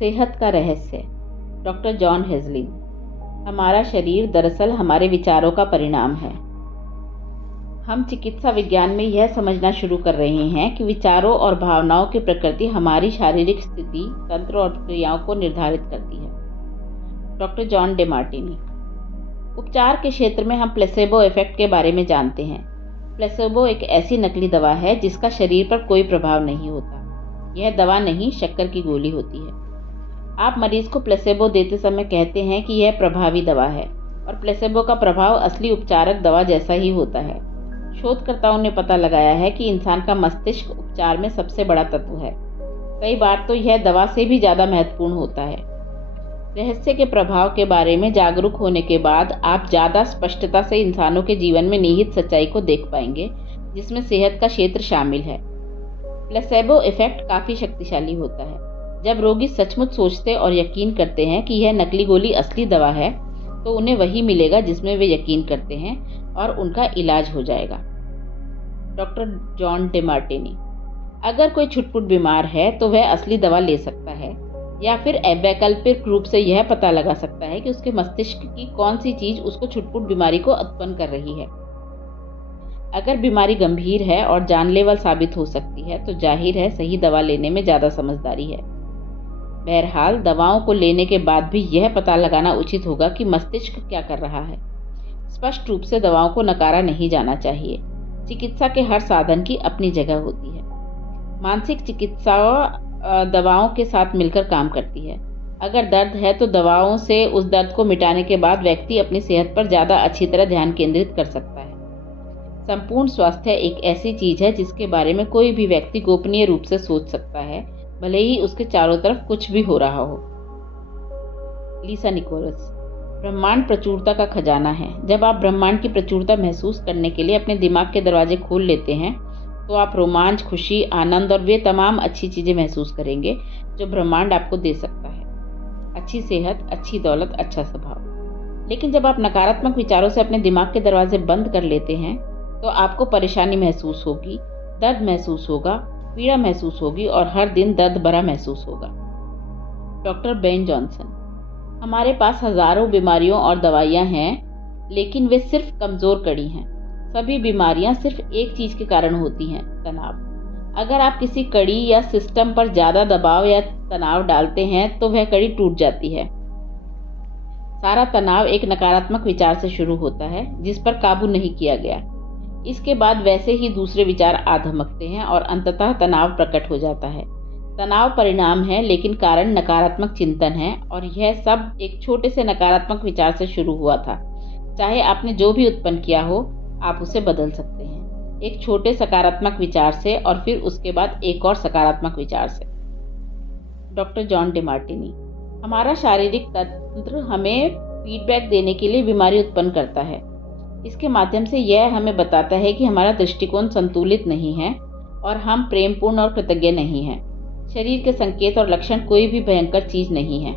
सेहत का रहस्य, डॉक्टर जॉन हेज़लिंग। हमारा शरीर दरअसल हमारे विचारों का परिणाम है। हम चिकित्सा विज्ञान में यह समझना शुरू कर रहे हैं कि विचारों और भावनाओं की प्रकृति हमारी शारीरिक स्थिति, तंत्र और क्रियाओं को निर्धारित करती है। Doctor John Demartini. उपचार के क्षेत्र में हम प्लेसेबो इफेक्ट के बारे में जानते हैं। प्लेसेबो एक ऐसी नकली दवा है जिसका शरीर पर कोई प्रभाव नहीं होता। यह दवा नहीं, शक्कर की गोली होती है। आप मरीज को प्लेसेबो देते समय कहते हैं कि यह प्रभावी दवा है, और प्लेसेबो का प्रभाव असली उपचारक दवा जैसा ही होता है। शोधकर्ताओं ने पता लगाया है कि इंसान का मस्तिष्क उपचार में सबसे बड़ा तत्व है। कई बार तो यह दवा से भी ज़्यादा महत्वपूर्ण होता है। रहस्य के प्रभाव के बारे में जागरूक होने के बाद आप ज़्यादा स्पष्टता से इंसानों के जीवन में निहित सच्चाई को देख पाएंगे, जिसमें सेहत का क्षेत्र शामिल है। प्लेसेबो इफेक्ट काफ़ी शक्तिशाली होता है। जब रोगी सचमुच सोचते और यकीन करते हैं कि यह नकली गोली असली दवा है, तो उन्हें वही मिलेगा जिसमें वे यकीन करते हैं, और उनका इलाज हो जाएगा। Doctor John Demartini. अगर कोई छुटपुट बीमार है तो वह असली दवा ले सकता है, या फिर वैकल्पिक रूप से यह पता लगा सकता है कि उसके मस्तिष्क की कौन सी चीज उसको छुटपुट बीमारी को उत्पन्न कर रही है। अगर बीमारी गंभीर है और जानलेवा साबित हो सकती है, तो जाहिर है सही दवा लेने में ज़्यादा समझदारी है। बहरहाल, दवाओं को लेने के बाद भी यह पता लगाना उचित होगा कि मस्तिष्क क्या कर रहा है। स्पष्ट रूप से दवाओं को नकारा नहीं जाना चाहिए। चिकित्सा के हर साधन की अपनी जगह होती है। मानसिक चिकित्सा दवाओं के साथ मिलकर काम करती है। अगर दर्द है तो दवाओं से उस दर्द को मिटाने के बाद व्यक्ति अपनी सेहत पर ज़्यादा अच्छी तरह ध्यान केंद्रित कर सकता है। संपूर्ण स्वास्थ्य एक ऐसी चीज है जिसके बारे में कोई भी व्यक्ति गोपनीय रूप से सोच सकता है, भले ही उसके चारों तरफ कुछ भी हो रहा हो। लीसा निकोलस। ब्रह्मांड प्रचुरता का खजाना है। जब आप ब्रह्मांड की प्रचुरता महसूस करने के लिए अपने दिमाग के दरवाजे खोल लेते हैं, तो आप रोमांच, खुशी, आनंद और वे तमाम अच्छी चीजें महसूस करेंगे जो ब्रह्मांड आपको दे सकता है। अच्छी सेहत, अच्छी दौलत, अच्छा स्वभाव। लेकिन जब आप नकारात्मक विचारों से अपने दिमाग के दरवाजे बंद कर लेते हैं, तो आपको परेशानी महसूस होगी, दर्द महसूस होगा, पीड़ा महसूस होगी और हर दिन दर्द भरा महसूस होगा। Doctor Ben Jonson. हमारे पास हजारों बीमारियों और दवाइयाँ हैं, लेकिन वे सिर्फ कमज़ोर कड़ी हैं। सभी बीमारियाँ सिर्फ एक चीज़ के कारण होती हैं, तनाव। अगर आप किसी कड़ी या सिस्टम पर ज़्यादा दबाव या तनाव डालते हैं, तो वह कड़ी टूट जाती है। सारा तनाव एक नकारात्मक विचार से शुरू होता है, जिस पर काबू नहीं किया गया। इसके बाद वैसे ही दूसरे विचार आ धमकते हैं और अंततः तनाव प्रकट हो जाता है। तनाव परिणाम है, लेकिन कारण नकारात्मक चिंतन है, और यह सब एक छोटे से नकारात्मक विचार से शुरू हुआ था। चाहे आपने जो भी उत्पन्न किया हो, आप उसे बदल सकते हैं, एक छोटे सकारात्मक विचार से, और फिर उसके बाद एक और सकारात्मक विचार से। Doctor John Demartini. हमारा शारीरिक तंत्र हमें फीडबैक देने के लिए बीमारी उत्पन्न करता है। इसके माध्यम से यह हमें बताता है कि हमारा दृष्टिकोण संतुलित नहीं है और हम प्रेमपूर्ण और कृतज्ञ नहीं हैं। शरीर के संकेत और लक्षण कोई भी भयंकर चीज नहीं है।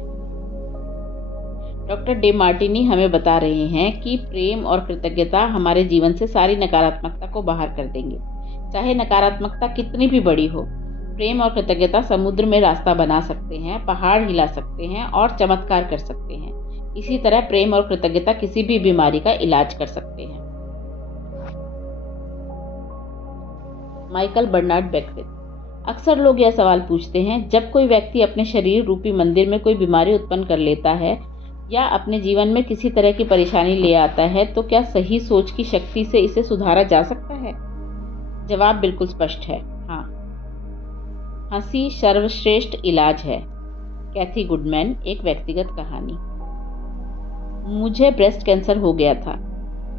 डॉक्टर डिमार्टिनी हमें बता रहे हैं कि प्रेम और कृतज्ञता हमारे जीवन से सारी नकारात्मकता को बाहर कर देंगे, चाहे नकारात्मकता कितनी भी बड़ी हो। प्रेम और कृतज्ञता समुद्र में रास्ता बना सकते हैं, पहाड़ हिला सकते हैं और चमत्कार कर सकते हैं। इसी तरह प्रेम और कृतज्ञता किसी भी बीमारी का इलाज कर सकते हैं। Michael Bernard Beckwith. अक्सर लोग यह सवाल पूछते हैं, जब कोई व्यक्ति अपने शरीर रूपी मंदिर में कोई बीमारी उत्पन्न कर लेता है या अपने जीवन में किसी तरह की परेशानी ले आता है, तो क्या सही सोच की शक्ति से इसे सुधारा जा सकता है? जवाब बिल्कुल स्पष्ट है, हाँ। हंसी सर्वश्रेष्ठ इलाज है। कैथी गुडमैन। एक व्यक्तिगत कहानी। मुझे ब्रेस्ट कैंसर हो गया था।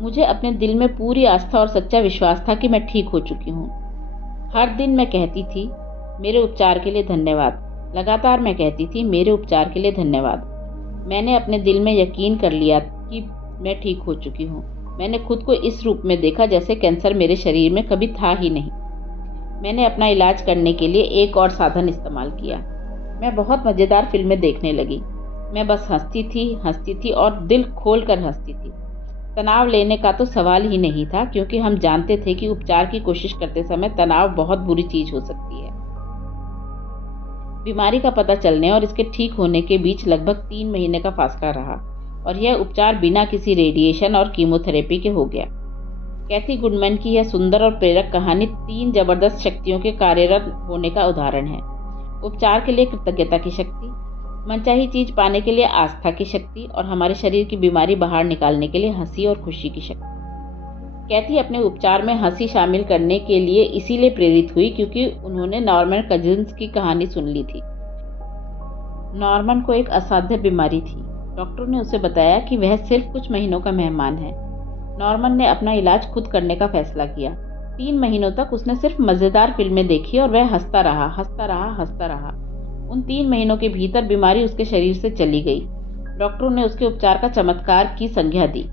मुझे अपने दिल में पूरी आस्था और सच्चा विश्वास था कि मैं ठीक हो चुकी हूँ। हर दिन मैं कहती थी, मेरे उपचार के लिए धन्यवाद। लगातार मैं कहती थी, मेरे उपचार के लिए धन्यवाद। मैंने अपने दिल में यकीन कर लिया कि मैं ठीक हो चुकी हूँ। मैंने खुद को इस रूप में देखा जैसे कैंसर मेरे शरीर में कभी था ही नहीं। मैंने अपना इलाज करने के लिए एक और साधन इस्तेमाल किया। मैं बहुत मज़ेदार फिल्में देखने लगी। मैं बस हंसती थी और दिल खोल कर हंसती थी। तनाव लेने का तो सवाल ही नहीं था, क्योंकि हम जानते थे कि उपचार की कोशिश करते समय तनाव बहुत बुरी चीज हो सकती है। बीमारी का पता चलने और इसके ठीक होने के बीच लगभग 3 महीने का फासला रहा और यह उपचार बिना किसी रेडिएशन और कीमोथेरेपी के हो गया। कैथी गुडमैन की यह सुंदर और प्रेरक कहानी 3 जबरदस्त शक्तियों के कार्यरत होने का उदाहरण है। उपचार के लिए कृतज्ञता की शक्ति, मनचाही चीज पाने के लिए आस्था की शक्ति और हमारे शरीर की बीमारी बाहर निकालने के लिए हंसी और खुशी की शक्ति। कैथी अपने उपचार में हंसी शामिल करने के लिए इसीलिए प्रेरित हुई क्योंकि उन्होंने नॉर्मन कजिन्स की कहानी सुन ली थी। नॉर्मन को एक असाध्य बीमारी थी। डॉक्टर ने उसे बताया कि वह सिर्फ कुछ महीनों का मेहमान है। नॉर्मन ने अपना इलाज खुद करने का फैसला किया। 3 महीनों तक उसने सिर्फ मजेदार फिल्में देखी और वह हंसता रहा, हंसता रहा, हंसता रहा। उन 3 महीनों के भीतर बीमारी उसके शरीर से चली गई। डॉक्टरों ने उसके उपचार का चमत्कार की संज्ञा दी।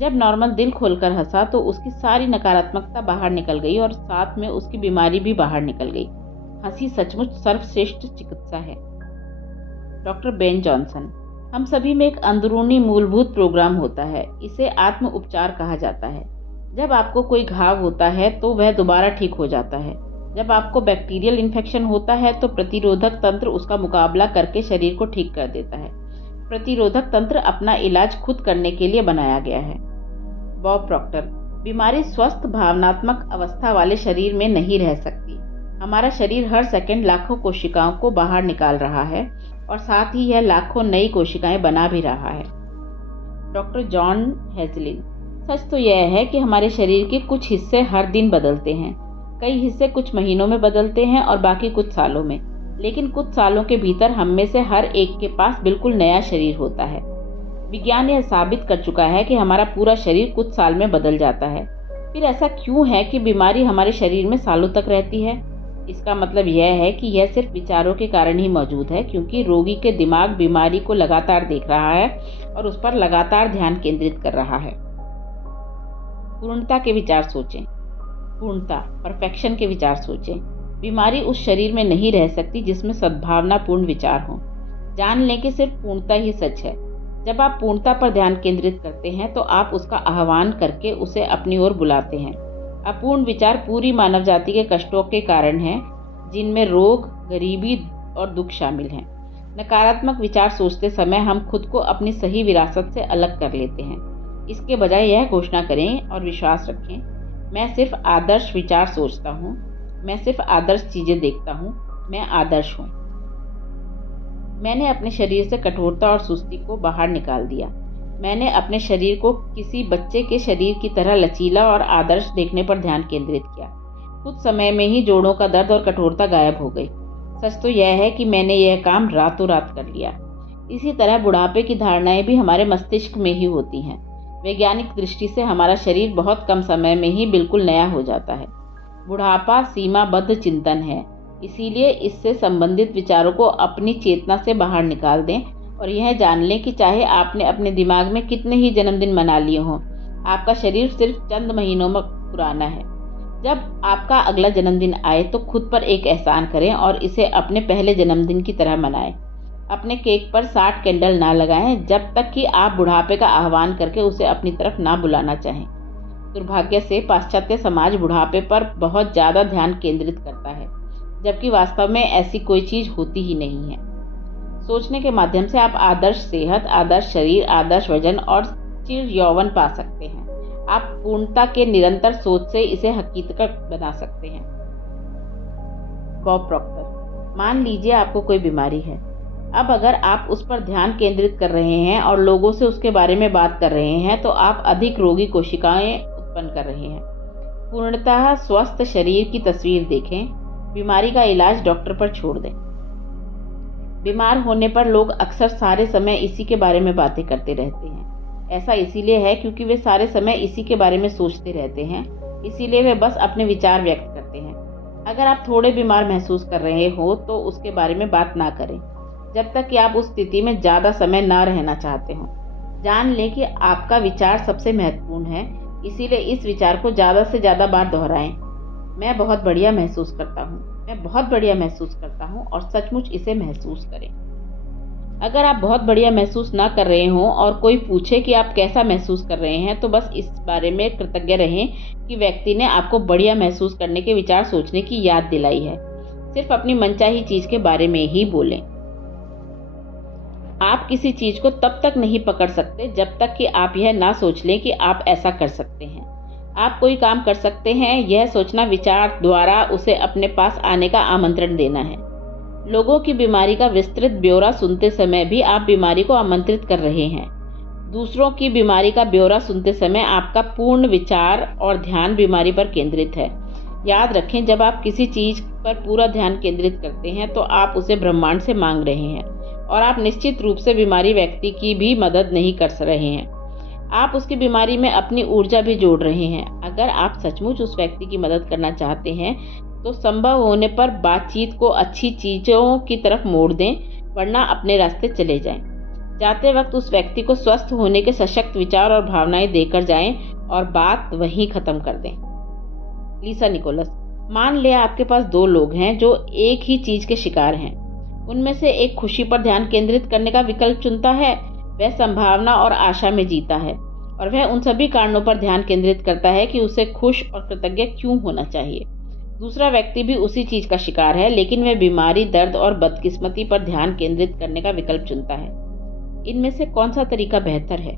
जब नॉर्मन दिल खोलकर हंसा तो उसकी सारी नकारात्मकता बाहर निकल गई और साथ में उसकी बीमारी भी बाहर निकल गई। हंसी सचमुच सर्वश्रेष्ठ चिकित्सा है। Doctor Ben Jonson. हम सभी में एक अंदरूनी मूलभूत प्रोग्राम होता है। इसे आत्म उपचार कहा जाता है। जब आपको कोई घाव होता है तो वह दोबारा ठीक हो जाता है। जब आपको बैक्टीरियल इन्फेक्शन होता है तो प्रतिरोधक तंत्र उसका मुकाबला करके शरीर को ठीक कर देता है। प्रतिरोधक तंत्र अपना इलाज खुद करने के लिए बनाया गया है। Bob Procter. बीमारी स्वस्थ भावनात्मक अवस्था वाले शरीर में नहीं रह सकती। हमारा शरीर हर सेकंड लाखों कोशिकाओं को बाहर निकाल रहा है और साथ ही यह लाखों नई कोशिकाएं बना भी रहा है। Doctor John हेजलिन। सच तो यह है कि हमारे शरीर के कुछ हिस्से हर दिन बदलते हैं। कई हिस्से कुछ महीनों में बदलते हैं और बाकी कुछ सालों में। लेकिन कुछ सालों के भीतर हम में से हर एक के पास बिल्कुल नया शरीर होता है। विज्ञान यह साबित कर चुका है कि हमारा पूरा शरीर कुछ साल में बदल जाता है। फिर ऐसा क्यों है कि बीमारी हमारे शरीर में सालों तक रहती है? इसका मतलब यह है कि यह सिर्फ विचारों के कारण ही मौजूद है, क्योंकि रोगी के दिमाग बीमारी को लगातार देख रहा है और उस पर लगातार ध्यान केंद्रित कर रहा है। पूर्णता के विचार सोचें। पूर्णता, परफेक्शन के विचार सोचें। बीमारी उस शरीर में नहीं रह सकती जिसमें सद्भावनापूर्ण विचार हों। जान लें कि सिर्फ पूर्णता ही सच है। जब आप पूर्णता पर ध्यान केंद्रित करते हैं तो आप उसका आह्वान करके उसे अपनी ओर बुलाते हैं। अपूर्ण विचार पूरी मानव जाति के कष्टों के कारण हैं, जिनमें रोग, गरीबी और दुख शामिल हैं। नकारात्मक विचार सोचते समय हम खुद को अपनी सही विरासत से अलग कर लेते हैं। इसके बजाय यह घोषणा करें और विश्वास रखें, मैं सिर्फ आदर्श विचार सोचता हूँ, मैं सिर्फ आदर्श चीजें देखता हूँ, मैं आदर्श हूँ। मैंने अपने शरीर से कठोरता और सुस्ती को बाहर निकाल दिया। मैंने अपने शरीर को किसी बच्चे के शरीर की तरह लचीला और आदर्श देखने पर ध्यान केंद्रित किया। कुछ समय में ही जोड़ों का दर्द और कठोरता गायब हो गई। सच तो यह है कि मैंने यह काम रातों रात कर लिया। इसी तरह बुढ़ापे की धारणाएं भी हमारे मस्तिष्क में ही होती हैं। वैज्ञानिक दृष्टि से हमारा शरीर बहुत कम समय में ही बिल्कुल नया हो जाता है। बुढ़ापा सीमाबद्ध चिंतन है, इसीलिए इससे संबंधित विचारों को अपनी चेतना से बाहर निकाल दें और यह जान लें कि चाहे आपने अपने दिमाग में कितने ही जन्मदिन मना लिए हों, आपका शरीर सिर्फ चंद महीनों में पुराना है। जब आपका अगला जन्मदिन आए तो खुद पर एक एहसान करें और इसे अपने पहले जन्मदिन की तरह मनाएं। अपने केक पर 60 कैंडल ना लगाएं जब तक कि आप बुढ़ापे का आह्वान करके उसे अपनी तरफ ना बुलाना चाहें। दुर्भाग्य से पाश्चात्य समाज बुढ़ापे पर बहुत ज़्यादा ध्यान केंद्रित करता है, जबकि वास्तव में ऐसी कोई चीज़ होती ही नहीं है। सोचने के माध्यम से आप आदर्श सेहत, आदर्श शरीर, आदर्श वजन और चिर यौवन पा सकते हैं। आप पूर्णता के निरंतर सोच से इसे हकीकत बना सकते हैं। Bob Procter. मान लीजिए आपको कोई बीमारी है। अब अगर आप उस पर ध्यान केंद्रित कर रहे हैं और लोगों से उसके बारे में बात कर रहे हैं तो आप अधिक रोगी कोशिकाएं उत्पन्न कर रहे हैं। पूर्णतः स्वस्थ शरीर की तस्वीर देखें। बीमारी का इलाज डॉक्टर पर छोड़ दें। बीमार होने पर लोग अक्सर सारे समय इसी के बारे में बातें करते रहते हैं। ऐसा इसीलिए है क्योंकि वे सारे समय इसी के बारे में सोचते रहते हैं, इसीलिए वे बस अपने विचार व्यक्त करते हैं। अगर आप थोड़े बीमार महसूस कर रहे हो तो उसके बारे में बात ना करें जब तक कि आप उस स्थिति में ज़्यादा समय ना रहना चाहते हो। जान लें कि आपका विचार सबसे महत्वपूर्ण है, इसीलिए इस विचार को ज़्यादा से ज़्यादा बार दोहराएं। मैं बहुत बढ़िया महसूस करता हूँ, मैं बहुत बढ़िया महसूस करता हूँ और सचमुच इसे महसूस करें। अगर आप बहुत बढ़िया महसूस ना कर रहे हों और कोई पूछे कि आप कैसा महसूस कर रहे हैं तो बस इस बारे में कृतज्ञ रहें कि व्यक्ति ने आपको बढ़िया महसूस करने के विचार सोचने की याद दिलाई है। सिर्फ अपनी मनचाही चीज के बारे में ही बोलें। आप किसी चीज को तब तक नहीं पकड़ सकते जब तक कि आप यह ना सोच लें कि आप ऐसा कर सकते हैं। आप कोई काम कर सकते हैं, यह सोचना विचार द्वारा उसे अपने पास आने का आमंत्रण देना है। लोगों की बीमारी का विस्तृत ब्यौरा सुनते समय भी आप बीमारी को आमंत्रित कर रहे हैं। दूसरों की बीमारी का ब्यौरा सुनते समय आपका पूर्ण विचार और ध्यान बीमारी पर केंद्रित है। याद रखें, जब आप किसी चीज पर पूरा ध्यान केंद्रित करते हैं तो आप उसे ब्रह्मांड से मांग रहे हैं और आप निश्चित रूप से बीमारी व्यक्ति की भी मदद नहीं कर रहे हैं। आप उसकी बीमारी में अपनी ऊर्जा भी जोड़ रहे हैं। अगर आप सचमुच उस व्यक्ति की मदद करना चाहते हैं तो संभव होने पर बातचीत को अच्छी चीजों की तरफ मोड़ दें, वरना अपने रास्ते चले जाएं। जाते वक्त उस व्यक्ति को स्वस्थ होने के सशक्त विचार और भावनाएं देकर जाएं और बात वहीं खत्म कर दें। लीसा निकोलस। मान ले आपके पास दो लोग हैं जो एक ही चीज के शिकार हैं। उनमें से एक खुशी पर ध्यान केंद्रित करने का विकल्प चुनता है, वह संभावना और आशा में जीता है और वह उन सभी कारणों पर ध्यान केंद्रित करता है कि उसे खुश और कृतज्ञ क्यों होना चाहिए। दूसरा व्यक्ति भी उसी चीज का शिकार है, लेकिन वह बीमारी, दर्द और बदकिस्मती पर ध्यान केंद्रित करने का विकल्प चुनता है। इनमें से कौन सा तरीका बेहतर है?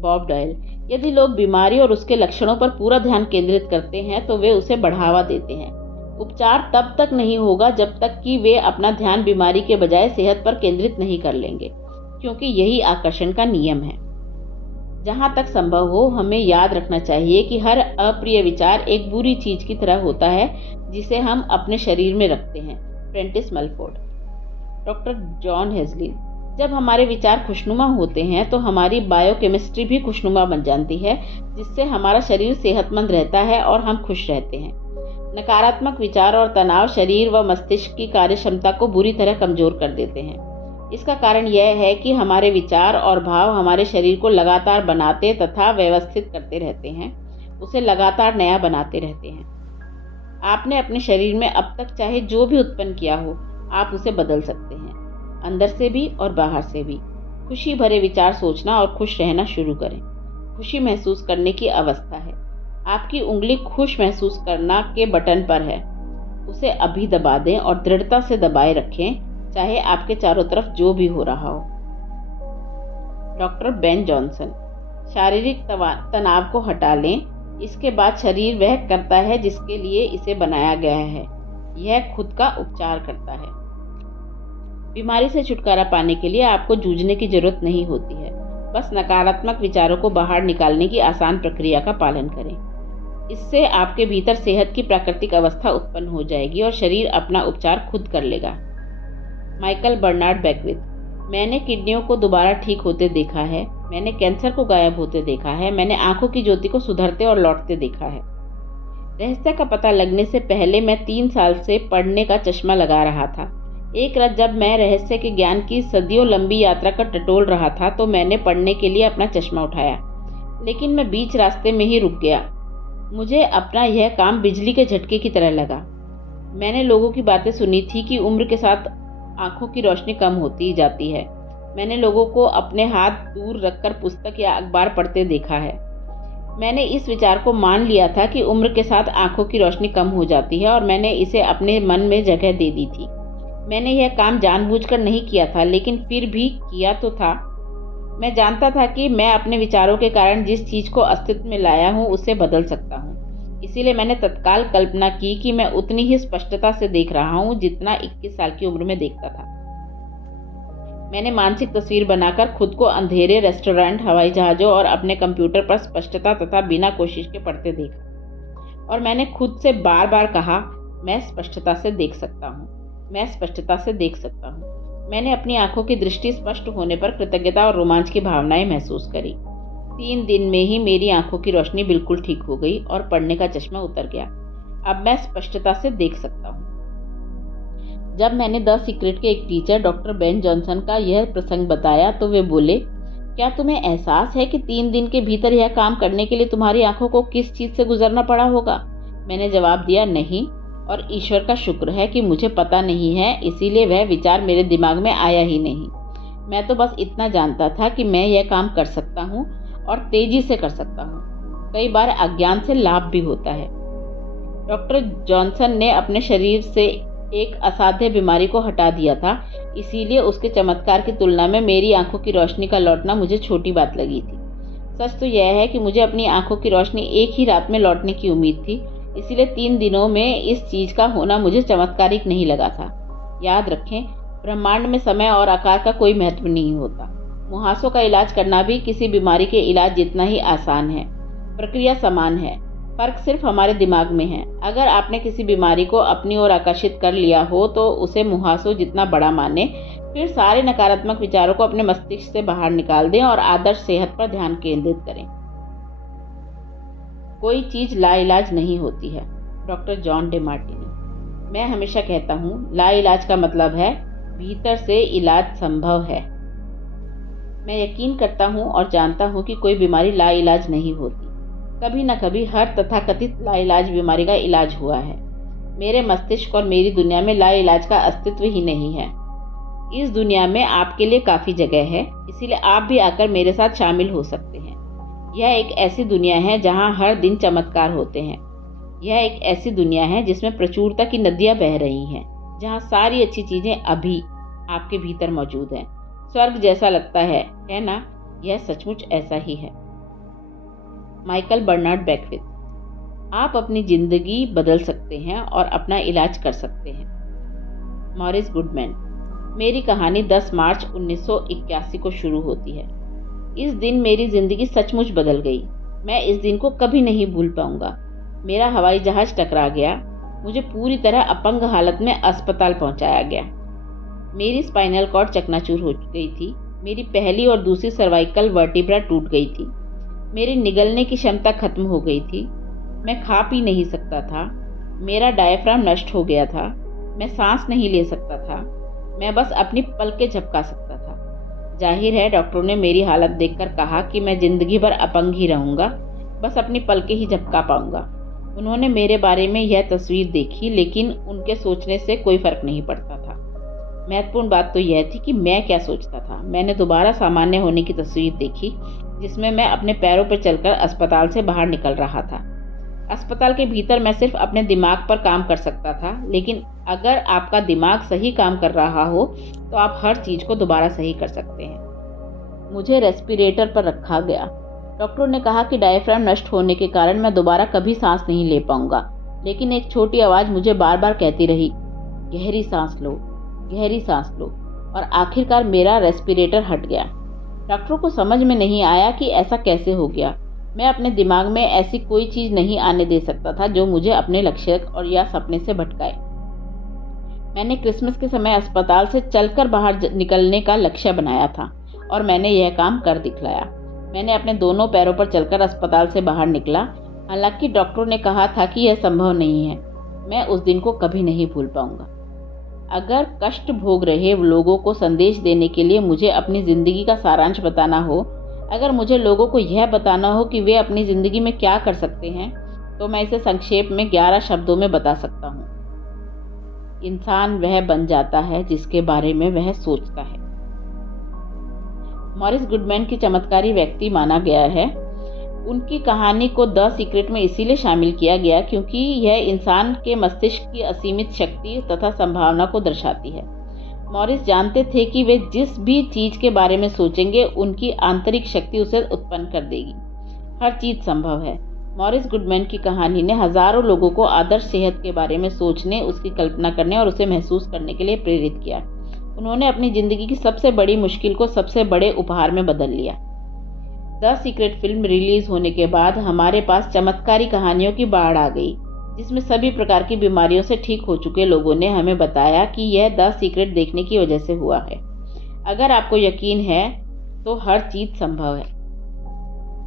Bob Doyle. यदि लोग बीमारी और उसके लक्षणों पर पूरा ध्यान केंद्रित करते हैं तो वे उसे बढ़ावा देते हैं। उपचार तब तक नहीं होगा जब तक कि वे अपना ध्यान बीमारी के बजाय सेहत पर केंद्रित नहीं कर लेंगे, क्योंकि यही आकर्षण का नियम है। जहां तक संभव हो, हमें याद रखना चाहिए कि हर अप्रिय विचार एक बुरी चीज की तरह होता है जिसे हम अपने शरीर में रखते हैं। Prentice Mulford. Doctor John Hagelin. जब हमारे विचार खुशनुमा होते हैं तो हमारी बायोकेमिस्ट्री भी खुशनुमा बन जाती है, जिससे हमारा शरीर सेहतमंद रहता है और हम खुश रहते हैं। नकारात्मक विचार और तनाव शरीर व मस्तिष्क की कार्यक्षमता को बुरी तरह कमजोर कर देते हैं। इसका कारण यह है कि हमारे विचार और भाव हमारे शरीर को लगातार बनाते तथा व्यवस्थित करते रहते हैं, उसे लगातार नया बनाते रहते हैं। आपने अपने शरीर में अब तक चाहे जो भी उत्पन्न किया हो, आप उसे बदल सकते हैं, अंदर से भी और बाहर से भी। खुशी भरे विचार सोचना और खुश रहना शुरू करें। खुशी महसूस करने की अवस्था है। आपकी उंगली खुश महसूस करना के बटन पर है, उसे अभी दबा दें और दृढ़ता से दबाए रखें, चाहे आपके चारों तरफ जो भी हो रहा हो। Doctor Ben Jonson. शारीरिक तनाव को हटा लें, इसके बाद शरीर वह करता है जिसके लिए इसे बनाया गया है। यह खुद का उपचार करता है। बीमारी से छुटकारा पाने के लिए आपको जूझने की जरूरत नहीं होती है, बस नकारात्मक विचारों को बाहर निकालने की आसान प्रक्रिया का पालन करें। इससे आपके भीतर सेहत की प्राकृतिक अवस्था उत्पन्न हो जाएगी और शरीर अपना उपचार खुद कर लेगा। Michael Bernard Beckwith. मैंने किडनियों को दोबारा ठीक होते देखा है, मैंने कैंसर को गायब होते देखा है, मैंने आंखों की ज्योति को सुधरते और लौटते देखा है। रहस्य का पता लगने से पहले मैं 3 साल से पढ़ने का चश्मा लगा रहा था। एक रात जब मैं रहस्य के ज्ञान की सदियों लंबी यात्रा कर टटोल रहा था तो मैंने पढ़ने के लिए अपना चश्मा उठाया, लेकिन मैं बीच रास्ते में ही रुक गया। मुझे अपना यह काम बिजली के झटके की तरह लगा। मैंने लोगों की बातें सुनी थी कि उम्र के साथ आंखों की रोशनी कम होती जाती है। मैंने लोगों को अपने हाथ दूर रखकर पुस्तक या अखबार पढ़ते देखा है। मैंने इस विचार को मान लिया था कि उम्र के साथ आंखों की रोशनी कम हो जाती है और मैंने इसे अपने मन में जगह दे दी थी। मैंने यह काम जानबूझकर नहीं किया था, लेकिन फिर भी किया तो था। मैं जानता था कि मैं अपने विचारों के कारण जिस चीज को अस्तित्व में लाया हूं उसे बदल सकता हूं। इसीलिए मैंने तत्काल कल्पना की कि मैं उतनी ही स्पष्टता से देख रहा हूं जितना 21 साल की उम्र में देखता था। मैंने मानसिक तस्वीर बनाकर खुद को अंधेरे रेस्टोरेंट, हवाई जहाजों और अपने कंप्यूटर पर स्पष्टता तथा बिना कोशिश के पढ़ते देखा, और मैंने खुद से बार बार कहा, मैं स्पष्टता से देख सकता हूँ, मैं स्पष्टता से देख सकता हूँ। मैंने अपनी आंखों की दृष्टि स्पष्ट होने पर कृतज्ञता और रोमांच की भावनाएं महसूस करी। 3 दिन में ही मेरी आंखों की रोशनी बिल्कुल ठीक हो गई और पढ़ने का चश्मा उतर गया। अब मैं स्पष्टता से देख सकता हूँ। जब मैंने द सीक्रेट के एक टीचर डॉक्टर बेन जॉनसन का यह प्रसंग बताया तो वे बोले, क्या तुम्हें एहसास है कि 3 दिन के भीतर यह काम करने के लिए तुम्हारी आंखों को किस चीज से गुजरना पड़ा होगा? मैंने जवाब दिया, नहीं, और ईश्वर का शुक्र है कि मुझे पता नहीं है, इसीलिए वह विचार मेरे दिमाग में आया ही नहीं। मैं तो बस इतना जानता था कि मैं यह काम कर सकता हूँ और तेजी से कर सकता हूँ। कई बार अज्ञान से लाभ भी होता है। डॉक्टर जॉनसन ने अपने शरीर से एक असाध्य बीमारी को हटा दिया था, इसीलिए उसके चमत्कार की तुलना में मेरी आंखों की रोशनी का लौटना मुझे छोटी बात लगी थी। सच तो यह है कि मुझे अपनी आंखों की रोशनी एक ही रात में लौटने की उम्मीद थी, इसीलिए 3 दिनों में इस चीज का होना मुझे चमत्कारिक नहीं लगा था। याद रखें, ब्रह्मांड में समय और आकार का कोई महत्व नहीं होता। मुहासों का इलाज करना भी किसी बीमारी के इलाज जितना ही आसान है। प्रक्रिया समान है, फर्क सिर्फ हमारे दिमाग में है। अगर आपने किसी बीमारी को अपनी ओर आकर्षित कर लिया हो तो उसे मुहासों जितना बड़ा माने, फिर सारे नकारात्मक विचारों को अपने मस्तिष्क से बाहर निकाल दें और आदर्श सेहत पर ध्यान केंद्रित करें। कोई चीज लाइलाज नहीं होती है। Doctor John Demartini. मैं हमेशा कहता हूँ, लाइलाज का मतलब है भीतर से इलाज संभव है। मैं यकीन करता हूँ और जानता हूँ कि कोई बीमारी लाइलाज नहीं होती। कभी न कभी हर तथाकथित लाइलाज बीमारी का इलाज हुआ है। मेरे मस्तिष्क और मेरी दुनिया में लाइलाज का अस्तित्व ही नहीं है। इस दुनिया में आपके लिए काफ़ी जगह है, इसीलिए आप भी आकर मेरे साथ शामिल हो सकते हैं। यह एक ऐसी दुनिया है जहां हर दिन चमत्कार होते हैं। यह एक ऐसी दुनिया है जिसमें प्रचुरता की नदियां बह रही हैं, जहां सारी अच्छी चीज़ें अभी आपके भीतर मौजूद हैं। स्वर्ग जैसा लगता है ना? यह सचमुच ऐसा ही है। Michael Bernard Beckwith. आप अपनी ज़िंदगी बदल सकते हैं और अपना इलाज कर सकते हैं। Morris Goodman. मेरी कहानी 10 मार्च 1981 को शुरू होती है। इस दिन मेरी ज़िंदगी सचमुच बदल गई। मैं इस दिन को कभी नहीं भूल पाऊंगा। मेरा हवाई जहाज़ टकरा गया। मुझे पूरी तरह अपंग हालत में अस्पताल पहुंचाया गया। मेरी स्पाइनल कॉर्ड चकनाचूर हो गई थी। मेरी पहली और दूसरी सर्वाइकल वर्टिब्रा टूट गई थी। मेरी निगलने की क्षमता खत्म हो गई थी। मैं खा पी नहीं सकता था। मेरा डायफ्राम नष्ट हो गया था। मैं सांस नहीं ले सकता था। मैं बस अपनी पलकें झपका सकता था। जाहिर है, डॉक्टरों ने मेरी हालत देखकर कहा कि मैं जिंदगी भर अपंग ही रहूंगा, बस अपनी पलकें ही झपका पाऊंगा। उन्होंने मेरे बारे में यह तस्वीर देखी, लेकिन उनके सोचने से कोई फर्क नहीं पड़ता था। महत्वपूर्ण बात तो यह थी कि मैं क्या सोचता था। मैंने दोबारा सामान्य होने की तस्वीर देखी, जिसमें मैं अपने पैरों पर चलकर अस्पताल से बाहर निकल रहा था। अस्पताल के भीतर मैं सिर्फ अपने दिमाग पर काम कर सकता था, लेकिन अगर आपका दिमाग सही काम कर रहा हो तो आप हर चीज़ को दोबारा सही कर सकते हैं। मुझे रेस्पिरेटर पर रखा गया। डॉक्टरों ने कहा कि डायफ्राम नष्ट होने के कारण मैं दोबारा कभी सांस नहीं ले पाऊंगा, लेकिन एक छोटी आवाज़ मुझे बार बार कहती रही, गहरी सांस लो, गहरी सांस लो, और आखिरकार मेरा रेस्पिरेटर हट गया। डॉक्टरों को समझ में नहीं आया कि ऐसा कैसे हो गया। मैं अपने दिमाग में ऐसी कोई चीज़ नहीं आने दे सकता था जो मुझे अपने लक्ष्य और या सपने से भटकाए। मैंने क्रिसमस के समय अस्पताल से चलकर बाहर निकलने का लक्ष्य बनाया था और मैंने यह काम कर दिखलाया। मैंने अपने दोनों पैरों पर चलकर अस्पताल से बाहर निकला। हालांकि डॉक्टरों ने कहा था कि यह संभव नहीं है। मैं उस दिन को कभी नहीं भूल पाऊंगा। अगर कष्ट भोग रहे लोगों को संदेश देने के लिए मुझे अपनी ज़िंदगी का सारांश बताना हो, अगर मुझे लोगों को यह बताना हो कि वे अपनी ज़िंदगी में क्या कर सकते हैं, तो मैं इसे संक्षेप में 11 शब्दों में बता सकता हूँ। इंसान वह बन जाता है जिसके बारे में वह सोचता है। मॉरिस गुडमैन की चमत्कारी व्यक्ति माना गया है। उनकी कहानी को द सीक्रेट में इसीलिए शामिल किया गया क्योंकि यह इंसान के मस्तिष्क की असीमित शक्ति तथा संभावना को दर्शाती है। मॉरिस जानते थे कि वे जिस भी चीज़ के बारे में सोचेंगे, उनकी आंतरिक शक्ति उसे उत्पन्न कर देगी। हर चीज़ संभव है। मॉरिस गुडमैन की कहानी ने हजारों लोगों को आदर्श सेहत के बारे में सोचने, उसकी कल्पना करने और उसे महसूस करने के लिए प्रेरित किया। उन्होंने अपनी ज़िंदगी की सबसे बड़ी मुश्किल को सबसे बड़े उपहार में बदल लिया। द सीक्रेट फिल्म रिलीज होने के बाद हमारे पास चमत्कारी कहानियों की बाढ़ आ गई, जिसमें सभी प्रकार की बीमारियों से ठीक हो चुके लोगों ने हमें बताया कि यह द सीक्रेट देखने की वजह से हुआ है। अगर आपको यकीन है तो हर चीज़ संभव है।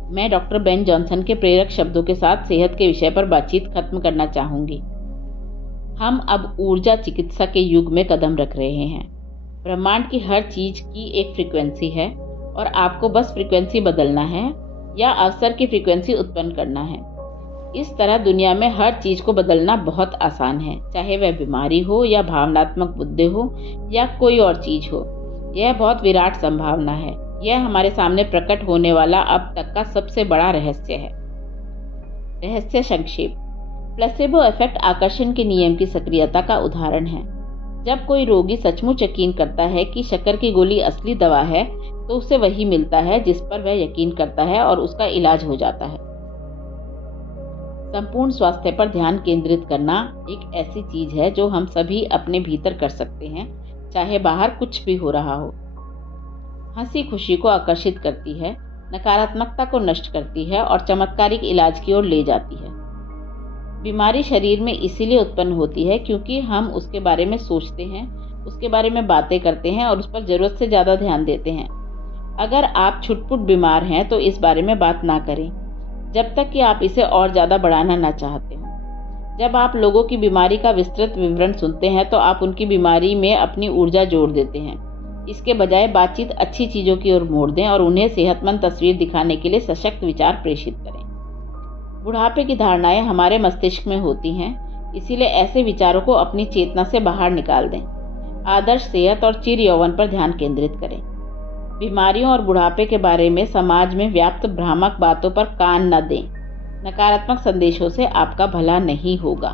मैं डॉक्टर बेन जॉनसन के प्रेरक शब्दों के साथ सेहत के विषय पर बातचीत खत्म करना चाहूँगी। हम अब ऊर्जा चिकित्सा के युग में कदम रख रहे हैं। ब्रह्मांड की हर चीज़ की एक फ्रीक्वेंसी है और आपको बस फ्रीक्वेंसी बदलना है या अवसर की फ्रीक्वेंसी उत्पन्न करना है। इस तरह दुनिया में हर चीज़ को बदलना बहुत आसान है, चाहे वह बीमारी हो या भावनात्मक मुद्दे हो या कोई और चीज़ हो। यह बहुत विराट संभावना है। यह हमारे सामने प्रकट होने वाला अब तक का सबसे बड़ा रहस्य है। रहस्य संक्षेप। प्लेसेबो इफेक्ट आकर्षण के नियम की सक्रियता का उदाहरण है। जब कोई रोगी सचमुच यकीन करता है कि शक्कर की गोली असली दवा है, तो उसे वही मिलता है जिस पर वह यकीन करता है और उसका इलाज हो जाता है। संपूर्ण स्वास्थ्य पर ध्यान केंद्रित करना एक ऐसी चीज है जो हम सभी अपने भीतर कर सकते हैं, चाहे बाहर कुछ भी हो रहा हो। हंसी खुशी को आकर्षित करती है, नकारात्मकता को नष्ट करती है और चमत्कारिक इलाज की ओर ले जाती है। बीमारी शरीर में इसीलिए उत्पन्न होती है क्योंकि हम उसके बारे में सोचते हैं, उसके बारे में बातें करते हैं और उस पर जरूरत से ज़्यादा ध्यान देते हैं। अगर आप छुटपुट बीमार हैं तो इस बारे में बात ना करें जब तक कि आप इसे और ज़्यादा बढ़ाना ना चाहते हो। जब आप लोगों की बीमारी का विस्तृत विवरण सुनते हैं तो आप उनकी बीमारी में अपनी ऊर्जा जोड़ देते हैं। इसके बजाय बातचीत अच्छी चीज़ों की ओर मोड़ दें और उन्हें सेहतमंद तस्वीर दिखाने के लिए सशक्त विचार प्रेषित करें। बुढ़ापे की धारणाएं हमारे मस्तिष्क में होती हैं, इसीलिए ऐसे विचारों को अपनी चेतना से बाहर निकाल दें। आदर्श सेहत और चिर यौवन पर ध्यान केंद्रित करें। बीमारियों और बुढ़ापे के बारे में समाज में व्याप्त भ्रामक बातों पर कान न दें। नकारात्मक संदेशों से आपका भला नहीं होगा।